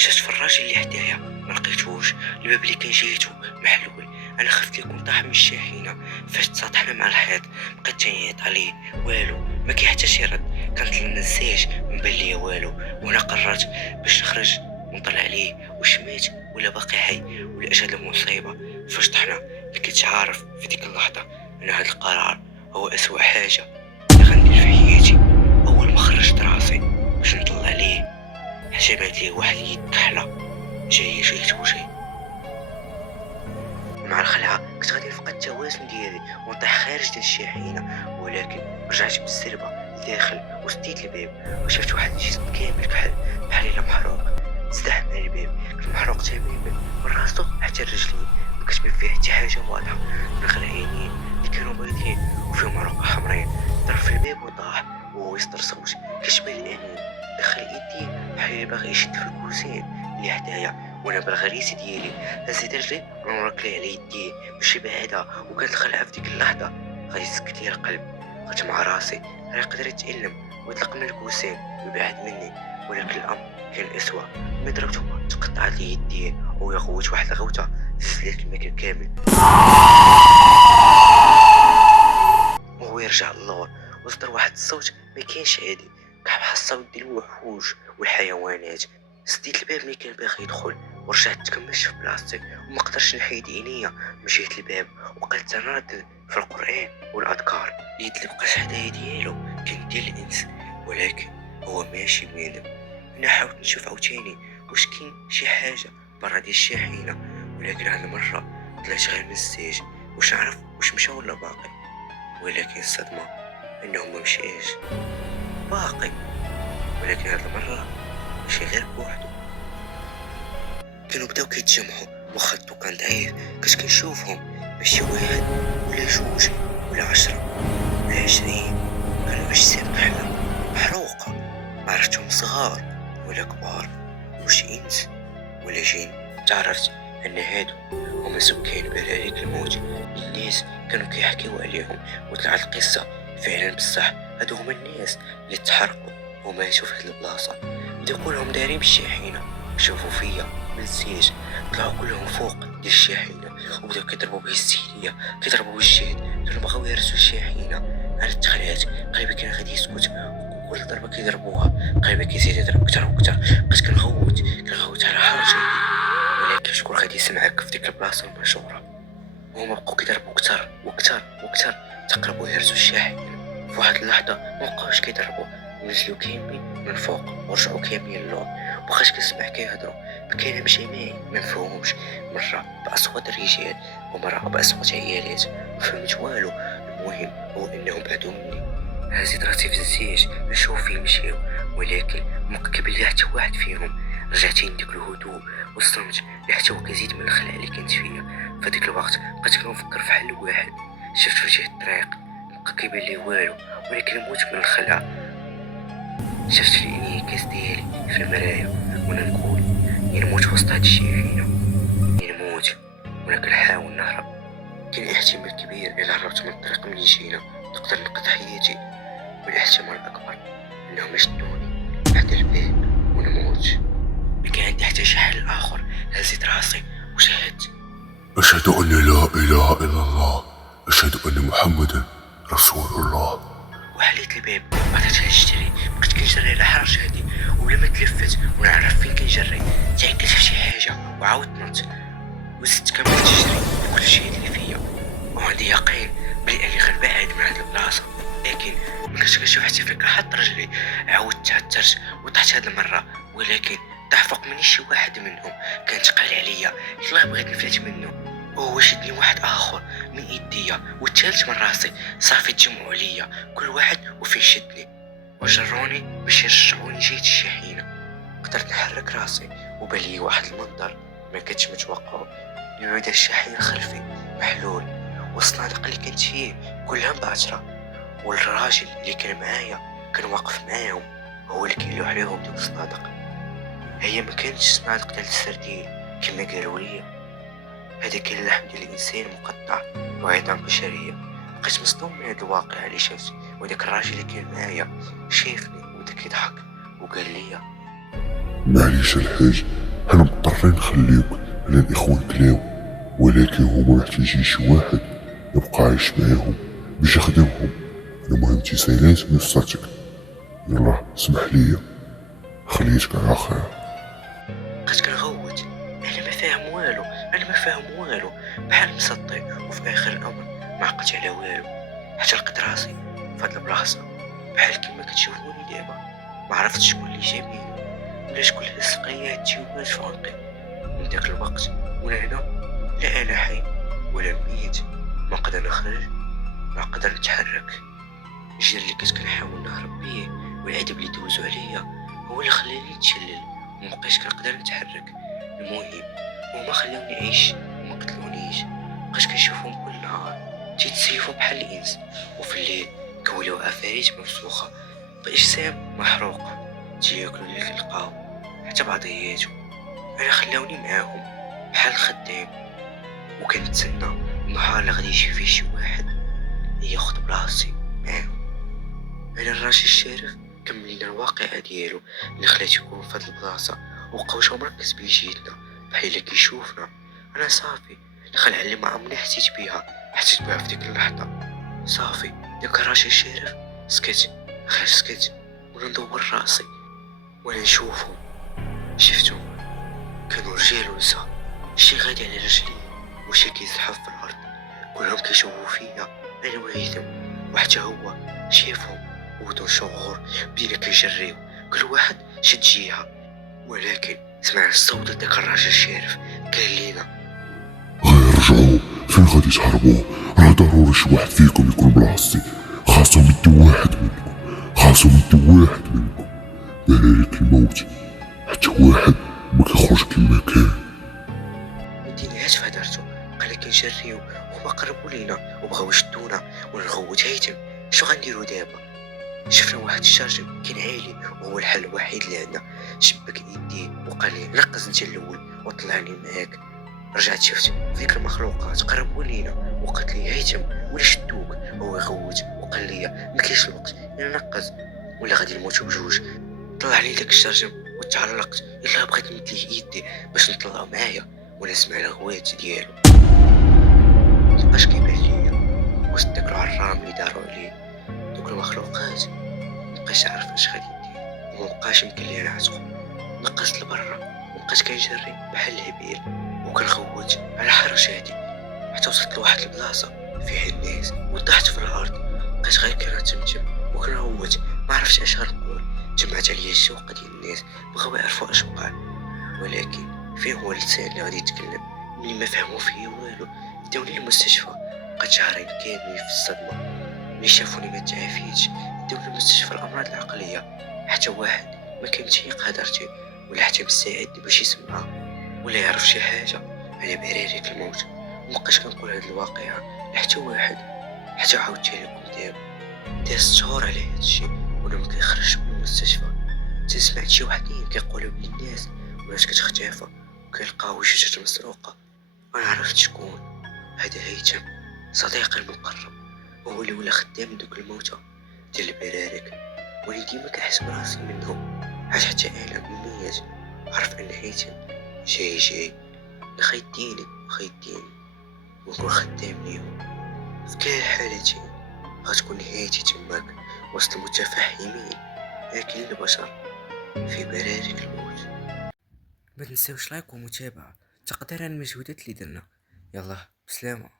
شفت في الراجل اللي حدايا ما لقيتوش. الباب اللي كان جهته محلول. انا خفت يكون طاح من الشاحنه. فاش تسطحنا مع الحيط بقيت تنعيط عليه والو ما كاين حتى شي رد. كانت المنساج من بان ليا والو. وانا قررت باش نخرج ونطلع عليه واش مات ولا باقي حي ولا اش هاد المصيبه. فاش طحنا ما كنتش عارف في ديك اللحظه ان هاد القرار هو اسوأ حاجه اللي غندير في حياتي. اول ما خرجت راسي باش نطلع عليه حسبت لي واحد اليد كحله جاي توجي. مع الخلعه كنت غادي نفقد التوازن ديالي ونطيح خارج ديال الشاحنه، ولكن رجعت بالسربه لداخل وسديت الباب وشفت واحد الجسم كامل كحل بحال الا محروق. تزدحم على الباب كنت محروق تماما من راسو حتى الرجلين. ما كتبان فيه حتى حاجه واضحه من غير عينين اللي كانوا بيضين وفيهم عروق حمرين. ضرب في الباب وطاح وهو يصدر صوت كيشبه الانين. دخل ايديه بحال اللي باغي يشد في الكوسين اللي حدايا، وانا بالغريزه ديالي هزيت رجلي ونركلي على يديه باش يبعدها. وكانت الخلعه في ديك اللحظه غادي تسكت لي القلب. قلت مع راسي راه يقدر يتألم ويطلق من الكوسين ويبعد مني، ولكن الامر كان اسوء. ملي ضربته تقطعت لي يديه ويغوت واحد الغوته زلزلت المكان كامل وهو يرجع للور. وصدر واحد الصوت ما كاينش عادي كاع بحال الصوت ديال الوحوش والحيوانات. سديت الباب ملي كان باغي يدخل ورجعت تكمشت في بلاصتي وما قدرتش نحيد عينيا من جهه الباب. وبقيت تنردد في القران والاذكار. اليد اللي بقات حدايا ديالو كان ديال الانس، ولكن هو ماشي بنادم. انا حاولت نشوف عاوتاني واش كاين شي حاجه برا ديال الشاحنه، ولكن هاد المره طلعت غير مساج واش نعرف واش مشى ولا باقي. ولكن الصدمه انه ما مشاش باقي، ولكن هاد المره ماشي غير بوحدو. كانوا بداو كيتجمعوا وخطو كان ضعيف. كنت كنشوفهم ماشي واحد ولا جوج ولا 10 ولا 20. كانوا اجسام كحله محروقه، ما عرفتهم صغار ولا كبار، واش انس ولا جن. تعرفت ان هادو هما سكان بلاليك الموت. الناس كانوا كيحكيو عليهم وطلعت القصه فعلا بصح. هادو هما الناس اللي تحرقوا وماتوا في هاد البلاصه. بداو كلهم دايرين بالشاحنه شافوا فيا من السيج. طلعوا كلهم فوق ديال الشاحنه وبداو كيضربوا به السيليه كيضربوا بالجهد. كانوا بغاو يهرسوا الشاحنه. انا تخلعت قلبي كان غادي يسكت. كل ضربه كيضربوها قلبي كيزيد يضرب اكثر واكثر. بقيت كنغوت على حرجي، ولكن شكون غادي يسمعك في ديك البلاصه المهجوره. هما بقاو كيضربوا اكثر واكثر واكثر تقربوا يهرسوا الشاحنه. في واحد اللحظه مابقاوش كيضربوا نزلوا كاملين من فوق ورجعوا كاملين للور. بقيت كنسمع كيهضروا بكلام جماعي ما نفهمهمش، مره باصوات الرجال ومره باصوات عيالات. ما فهمت والو. المهم هو انهم بعدوا مني. هزيت راسي في الزيج نشوف فين مشيو، ولكن ما كيبان لي حتى واحد فيهم. رجعت عندك الهدوء والصمت اللي حتى هو كيزيد من الخلع اللي كانت فيا. في ديك الوقت بقيت كنفكر في حل واحد. شفت في وجه الطريق مبقى كيبان لي والو، ولكن موت من الخلع. شفت الانعكاس ديالي في المرايا وانا نقول نموت وسط هاد الشاحنه نموت، ولا كنحاول نهرب. كاين احتمال كبير الا هربت من الطريق من جينا نقدر نقضي حياتي، والاحتمال الاكبر انهم يشدوني حتى الباب ونموت. ما كان عندي حتى شي حل اخر. هزيت راسي وشهدت أشهد أن لا إله إلا الله، أشهد أن محمدا رسول الله. وحليت الباب وبقيت نجري. بقيت كنجري على حرج هادي وبلا ما تلفت ونعرف فين كنجري. تعكت في شي حاجه وعاودت نط وزدت كملت تجري بكل الجهد اللي فيا، وعندي يقين بلي اني غنبعد من هاد البلاصه. لكن ما كنتش كنشوف حتى فين كنحط رجلي. عاودت تعثرت وطحت هاد المره، ولكن طاح فوق مني شي واحد منهم كان ثقيل عليا. يلاه بغيت نفلت منه وهو شدني واحد اخر من ايديا والثالث من راسي. صافي تجمعوا عليا كل واحد وفين شدني وجروني باش يرجعوني جهه الشاحنه. قدرت نحرك راسي وبان لي واحد المنظر ما كنتش متوقعه. الباب ديال الشاحنه خلفي محلول والصناديق اللي كنت فيه كلها مبعثره، والراجل اللي كان معايا كان واقف معاهم هو اللي كيلوح عليهم ديك الصناديق. هي ما كانتش صناديق ديال السردين كما قالوا لي، هذا كان اللحم ديال الانسان مقطع وعظام بشريه. بقيت مصدوم من هذا الواقع اللي شفت، وداك الراجل اللي كان معايا شافني وبدا كيضحك وقال لي معليش الحاج، قرر نخليوك على الاخوان كلاو، ولكن هما محتاجين شي واحد يبقى عايش معاهم باش يخدمهم. المهم تيسايلات من فصلتك، يلا سمح ليا خليتك على خير. بقيت كنغوت، انا ما فاهم والو، انا ما فاهم والو، بحال مسطي. وفي اخر الامر ما عقلت على والو، حتى لقيت راسي في هاد البلاصه بحال كيما كتشوفوني دابا. ما عرفتش شكون اللي جابني ولا شكون اللي سقيا تيوات فوقي. من داك الوقت وانا هنا، لا انا حي ولا ميت، ما نقدر نخرج، ما نقدر نتحرك. الجير اللي كنت كنحاول نهرب بيه والعذاب اللي دوزو عليا هو اللي خلاني نتشلل ومبقيتش كنقدر نتحرك. المهم هما خلاوني نعيش وما قتلونيش. بقيت كنشوفهم كل نهار تيتسيفوا بحال الانس، وفي الليل كولوا عفاريت مفسوخه باجسام محروقه تياكلوا اللي كنلقاو حتى بعضياتو. انا خلاوني معاهم بحال خدام، وكنتسنى النهار اللي غادي يجي فيه شي واحد ياخد بلاصتي معاهم. انا الراشد الشارف كمل لنا الواقعة ديالو اللي خلات يكون في هاد البلاصة، وبقاوش مركز بيجيتنا بحال الا كيشوفنا. انا صافي الخلعة اللي ما عمرني حسيت بيها حسيت بها في ديك اللحظة. صافي داك الراشد الشارف سكت، غير سكت. وانا ندور راسي وانا نشوفهم، شفتهم كانوا رجال ونساء، شي غادي على رجلي وشي كيزحف في الارض. كلهم كيشوفوا فيا انا وهيثم، وحتى هو شافهم وبدون شعور بدينا كنجريو كل واحد شد جهة. ولكن سمعنا الصوت داك الراجل الشارف قال لينا غير رجعوا، فين غادي تهربوا؟ راه ضروري شي واحد فيكم يكون بلاصتي، خاصهم يدو واحد منكم، خاصهم يدو واحد منكم. برارك الموت، حتى واحد ما كيخرج كيما كان. مديناش في هدرتو، بقينا كنجريو وهما قربوا لينا وبغاو يشدونا ونغوت. هيتم شو غنديرو دابا؟ شفنا واحد الشرجم كان عالي وهو الحل الوحيد اللي عندنا. شبك يديه وقال لي نقز انت الاول وطلعني معاك. رجعت شفت ذيك المخلوقات قربوا لينا وقالت لي هيتم ولا شدوك. هو يغوت وقال لي ما كاينش الوقت، انا نقز ولا غادي نموتو بجوج. طلعني داك الشرجم وتعلقت، يلا بغيت نمد ليه يدي باش نطلعو معايا ونسمع الغوات ديالو. مبقاش كيبان ليا وسط داك العرام اللي دارو عليه دوك المخلوقات. مبقاش عارف اش غادي ندير ومبقاش يمكن لي نعتقو. نقصت لبرا وبقيت كنجري بحال الهبيل وكنغوت على حرجاتي حتى وصلت لواحد البلاصه فيها الناس وطحت في الارض. بقيت غير كنتمتم وكنغوت، ما عرفتش اش غنقول. جمعت عليا الشوق ديال الناس بغاو يعرفوا اش وقع، ولكن فين هو اللسان اللي غادي يتكلم؟ ملي ما فهموا فيه والو داوني للمستشفى. بقيت شهرين كاملين في الصدمه. ملي شافوني ما تعافيتش داوني لمستشفى الامراض العقليه. حتى واحد ما كان تيق هدرتي ولا حتى مساعدني باش يسمع ولا يعرف شي حاجه على براريك الموت. مبقاش كنقول هاد الواقعه لحتى واحد، حتى عاودتها لكم دابا. داز شهور على هادشي وانا ما كنخرجش من المستشفى. سمعت شي وحدين كيقولوا بلي الناس ولات كتختفى وكيلقاو جثث مسروقه. انا عرفت شكون هذا. هيثم صديقي المقرب، هو اللي ولا خدام دوك الموتى ديال البرارك، وانا ديما كنحس براسي منهم. حتى انا مميز عرف ان هيثم جاي خيديني ونكون خدام ليهم. في كلا الحالتين غتكون نهايتي تماك وسط المتفهمين لكن البشر في برارك الموت. ما تنساوش لايك ومتابعة تقدير المجهودات اللي درنا. يلا بسلامة.